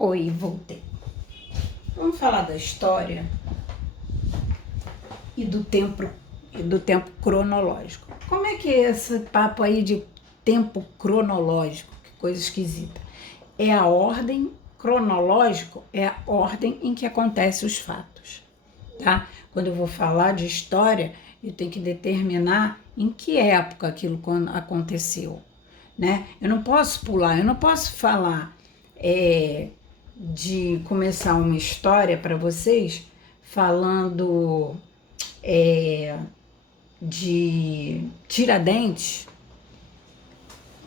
Oi, voltei. Vamos falar da história e do tempo cronológico. Como é que é esse papo aí de tempo cronológico? Que coisa esquisita. É a ordem cronológico, é a ordem em que acontecem os fatos, tá? Quando eu vou falar de história, eu tenho que determinar em que época aquilo aconteceu, né? Eu não posso pular, eu não posso falar de começar uma história para vocês falando de Tiradentes,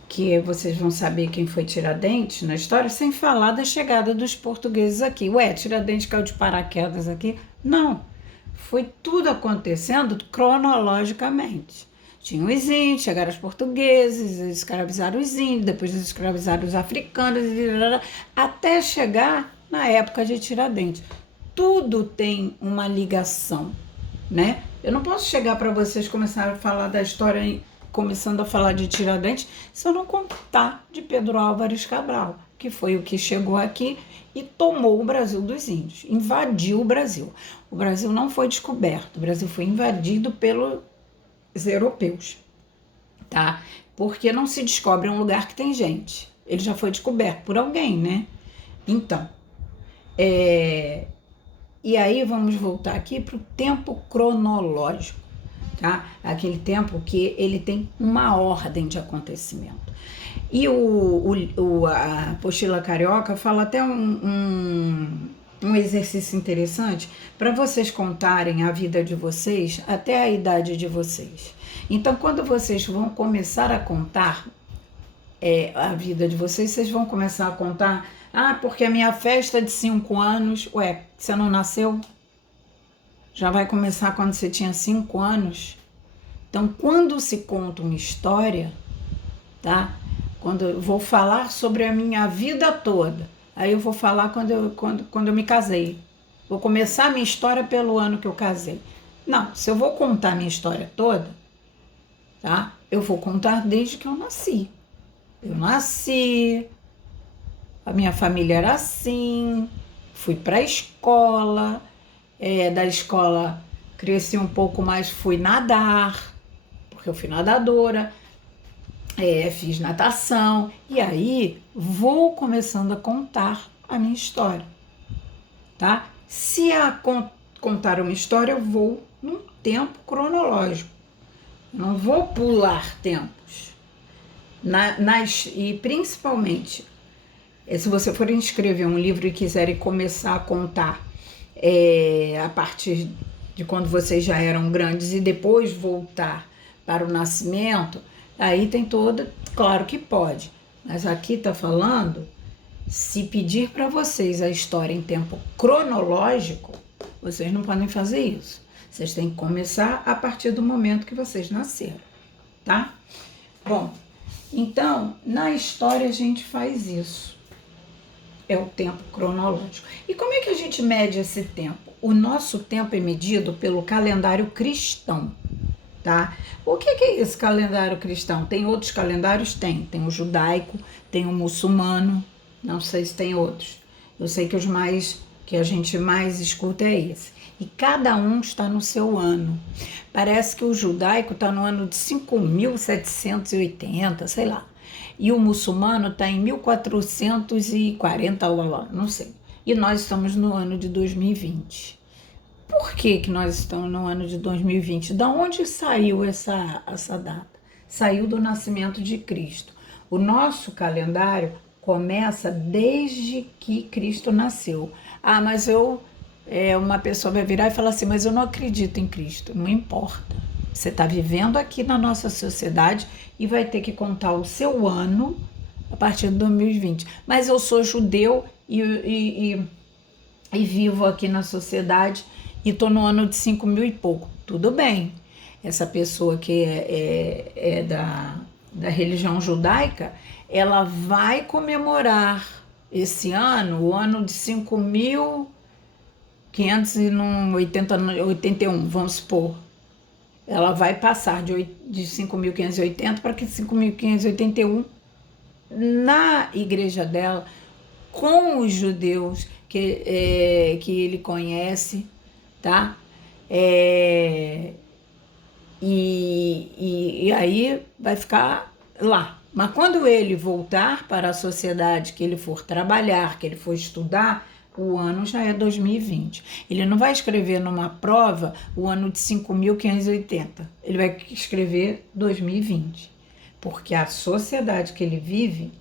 que vocês vão saber quem foi Tiradentes na história, sem falar da chegada dos portugueses aqui. Ué, Tiradentes caiu de paraquedas aqui? Não, foi tudo acontecendo cronologicamente. Tinham os índios, chegaram os portugueses, eles escravizaram os índios, depois eles escravizaram os africanos, até chegar na época de Tiradentes. Tudo tem uma ligação, né? Eu não posso chegar para vocês começar a falar da história, começando a falar de Tiradentes, se eu não contar de Pedro Álvares Cabral, que foi o que chegou aqui e tomou o Brasil dos índios, invadiu o Brasil. O Brasil não foi descoberto, o Brasil foi invadido pelos europeus, tá? Porque não se descobre um lugar que tem gente. Ele já foi descoberto por alguém, né? Então, e aí vamos voltar aqui para o tempo cronológico, tá? Aquele tempo que ele tem uma ordem de acontecimento. E a apostila carioca fala até um exercício interessante para vocês contarem a vida de vocês até a idade de vocês. Então, quando vocês vão começar a contar a vida de vocês vão começar a contar, porque a minha festa de 5 anos, ué, você não nasceu? Já vai começar quando você tinha 5 anos? Então, quando se conta uma história, tá? Quando eu vou falar sobre a minha vida toda, aí eu vou falar quando eu me casei. Vou começar a minha história pelo ano que eu casei. Não, se eu vou contar a minha história toda, tá? Eu vou contar desde que eu nasci. Eu nasci, a minha família era assim, fui para a escola, da escola cresci um pouco mais, fui nadar, porque eu fui nadadora, fiz natação, e aí vou começando a contar a minha história, tá? Se contar uma história, eu vou num tempo cronológico, não vou pular tempos. E principalmente, se você for escrever um livro e quiserem começar a contar a partir de quando vocês já eram grandes e depois voltar para o nascimento, aí tem toda, claro que pode, mas aqui está falando, se pedir para vocês a história em tempo cronológico, vocês não podem fazer isso. Vocês têm que começar a partir do momento que vocês nasceram, tá? Bom, então, na história a gente faz isso. É o tempo cronológico. E como é que a gente mede esse tempo? O nosso tempo é medido pelo calendário cristão, tá? O que é esse calendário cristão? Tem outros calendários? Tem. Tem o judaico, tem o muçulmano, não sei se tem outros. Eu sei que que a gente mais escuta é esse. E cada um está no seu ano. Parece que o judaico está no ano de 5.780, sei lá. E o muçulmano está em 1440, não sei. E nós estamos no ano de 2020. Por que nós estamos no ano de 2020? Da onde saiu essa data? Saiu do nascimento de Cristo. O nosso calendário começa desde que Cristo nasceu. Mas uma pessoa vai virar e falar assim, mas eu não acredito em Cristo. Não importa. Você está vivendo aqui na nossa sociedade e vai ter que contar o seu ano a partir de 2020. Mas eu sou judeu e vivo aqui na sociedade e estou no ano de 5.000 e pouco. Tudo bem. Essa pessoa que é da religião judaica, ela vai comemorar esse ano, o ano de 5.581, vamos supor. Ela vai passar de 5.580 para 5.581. Na igreja dela, com os judeus que ele conhece, tá? E aí vai ficar lá. Mas quando ele voltar para a sociedade, que ele for trabalhar, que ele for estudar, o ano já é 2020. Ele não vai escrever numa prova o ano de 5.580. Ele vai escrever 2020. Porque a sociedade que ele vive,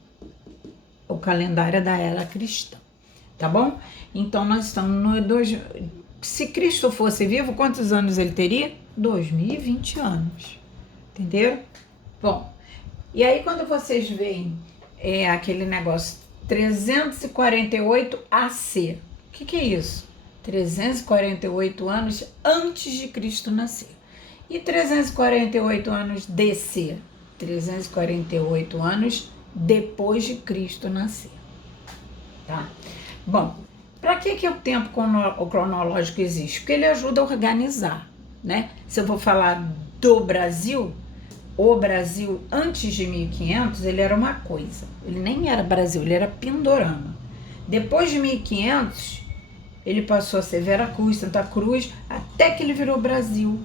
o calendário é da era cristã. Tá bom? Então nós estamos no... Se Cristo fosse vivo, quantos anos ele teria? 2020 anos. Entenderam? Bom, e aí quando vocês veem aquele negócio 348 AC, o que é isso? 348 anos antes de Cristo nascer. E 348 anos DC? 348 anos depois de Cristo nascer. Tá? Bom, para que o tempo cronológico existe? Porque ele ajuda a organizar, né? Se eu vou falar do Brasil, o Brasil antes de 1500, ele era uma coisa. Ele nem era Brasil, ele era Pindorama. Depois de 1500, ele passou a ser Veracruz, Santa Cruz, até que ele virou Brasil.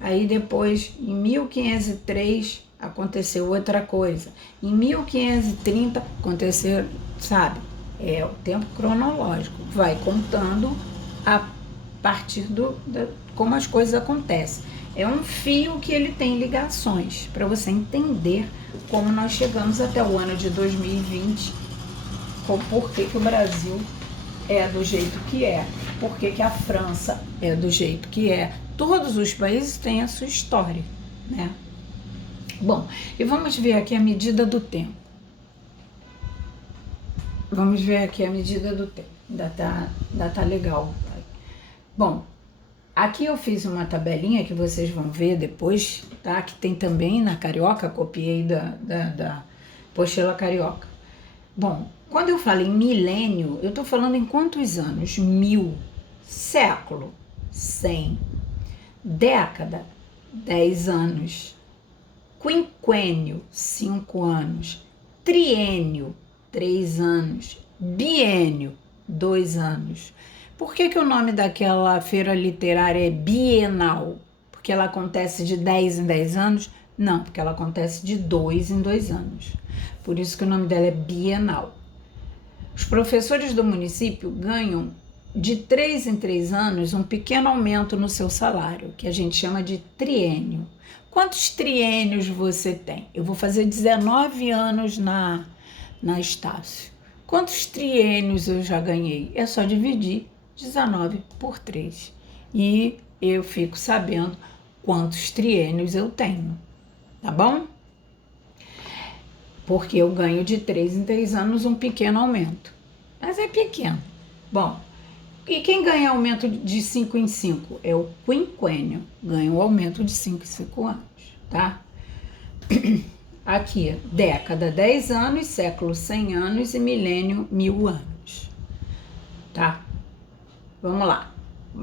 Aí depois, em 1503, aconteceu outra coisa. Em 1530, aconteceu, sabe? É o tempo cronológico. Vai contando a partir como as coisas acontecem. É um fio que ele tem ligações, para você entender como nós chegamos até o ano de 2020, por que o Brasil é do jeito que é, por que a França é do jeito que é. Todos os países têm a sua história, né? Bom, e vamos ver aqui a medida do tempo. Vamos ver aqui a medida do tempo. Ainda tá legal. Bom, aqui eu fiz uma tabelinha que vocês vão ver depois, tá? Que tem também na Carioca, copiei da Pochila Carioca. Bom, quando eu falo em milênio, eu tô falando em quantos anos? 1000. Século, 100. Década, 10 anos. Quinquênio, 5 anos. Triênio, 3 anos. Biênio, 2 anos. Por que o nome daquela feira literária é bienal? Porque ela acontece de 10 em 10 anos? Não, porque ela acontece de 2 em 2 anos. Por isso que o nome dela é bienal. Os professores do município ganham de 3 em 3 anos um pequeno aumento no seu salário, que a gente chama de triênio. Quantos triênios você tem? Eu vou fazer 19 anos na Estácio. Quantos triênios eu já ganhei? É só dividir 19 por 3. E eu fico sabendo quantos triênios eu tenho, tá bom? Porque eu ganho de 3 em 3 anos um pequeno aumento. Mas é pequeno. Bom, e quem ganha aumento de 5 em 5? É o quinquênio. Ganha um aumento de 5 em 5 anos, tá? Aqui, década, 10 anos, século, 100 anos e milênio, 1000 anos, tá? Vamos lá.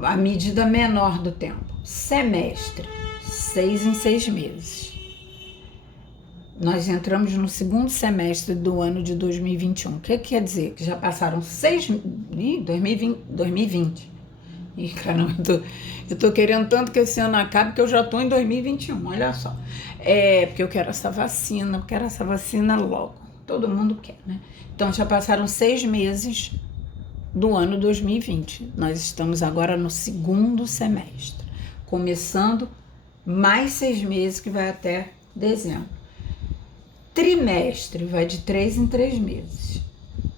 A medida menor do tempo. Semestre, 6 em 6 meses. Nós entramos no segundo semestre do ano de 2021. O que quer dizer? Que já passaram 2020. Ih, caramba, eu tô querendo tanto que esse ano acabe que eu já tô em 2021, olha só. Porque eu quero essa vacina logo. Todo mundo quer, né? Então já passaram 6 meses do ano 2020. Nós estamos agora no segundo semestre, começando mais 6 meses que vai até dezembro. Trimestre vai de 3 em 3 meses.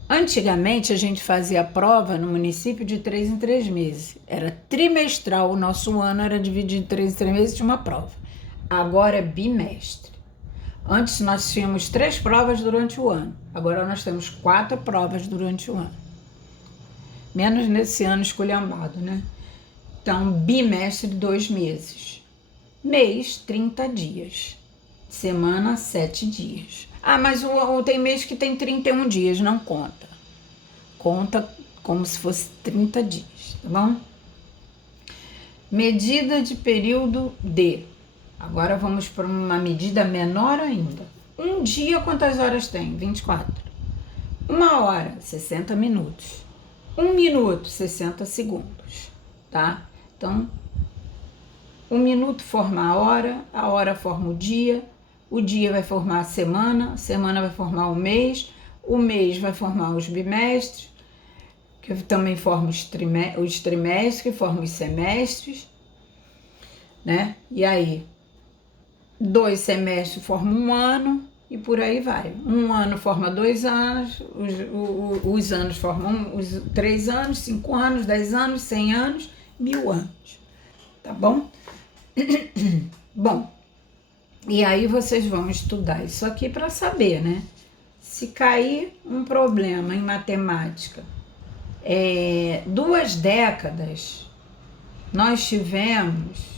Antigamente a gente fazia a prova no município de 3 em 3 meses. Era trimestral, o nosso ano era dividido em 3 em 3 meses, tinha uma prova. Agora é bimestre. Antes nós tínhamos 3 provas durante o ano. Agora nós temos 4 provas durante o ano. Menos nesse ano esculhambado, né? Então, bimestre, 2 meses. Mês, 30 dias. Semana, 7 dias. Ah, mas tem mês que tem 31 dias, não conta. Conta como se fosse 30 dias, tá bom? Medida de período D. Agora vamos para uma medida menor ainda. Um dia, quantas horas tem? 24. 1 hora, 60 minutos. 1 minuto, 60 segundos, tá? Então, 1 minuto forma a hora forma o dia vai formar a semana vai formar o mês vai formar os bimestres, que também formam os trimestres, que formam os semestres, né? E aí, 2 semestres formam 1 ano e por aí vai. 1 ano forma 2 anos, os anos formam os 3 anos, 5 anos, 10 anos, 100 anos, 1000 anos, tá bom? Bom, e aí vocês vão estudar isso aqui para saber, né? Se cair um problema em matemática, 2 décadas, nós tivemos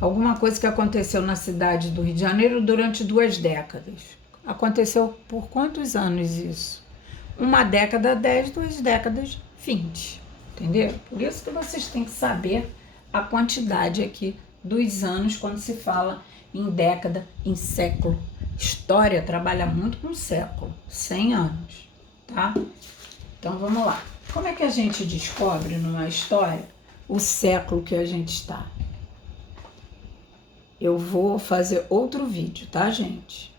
alguma coisa que aconteceu na cidade do Rio de Janeiro durante 2 décadas. Aconteceu por quantos anos isso? 1 década 10, 2 décadas 20, entendeu? Por isso que vocês têm que saber a quantidade aqui dos anos quando se fala em década, em século. História trabalha muito com século, 100 anos, tá? Então vamos lá. Como é que a gente descobre numa história o século que a gente está? Eu vou fazer outro vídeo, tá, gente?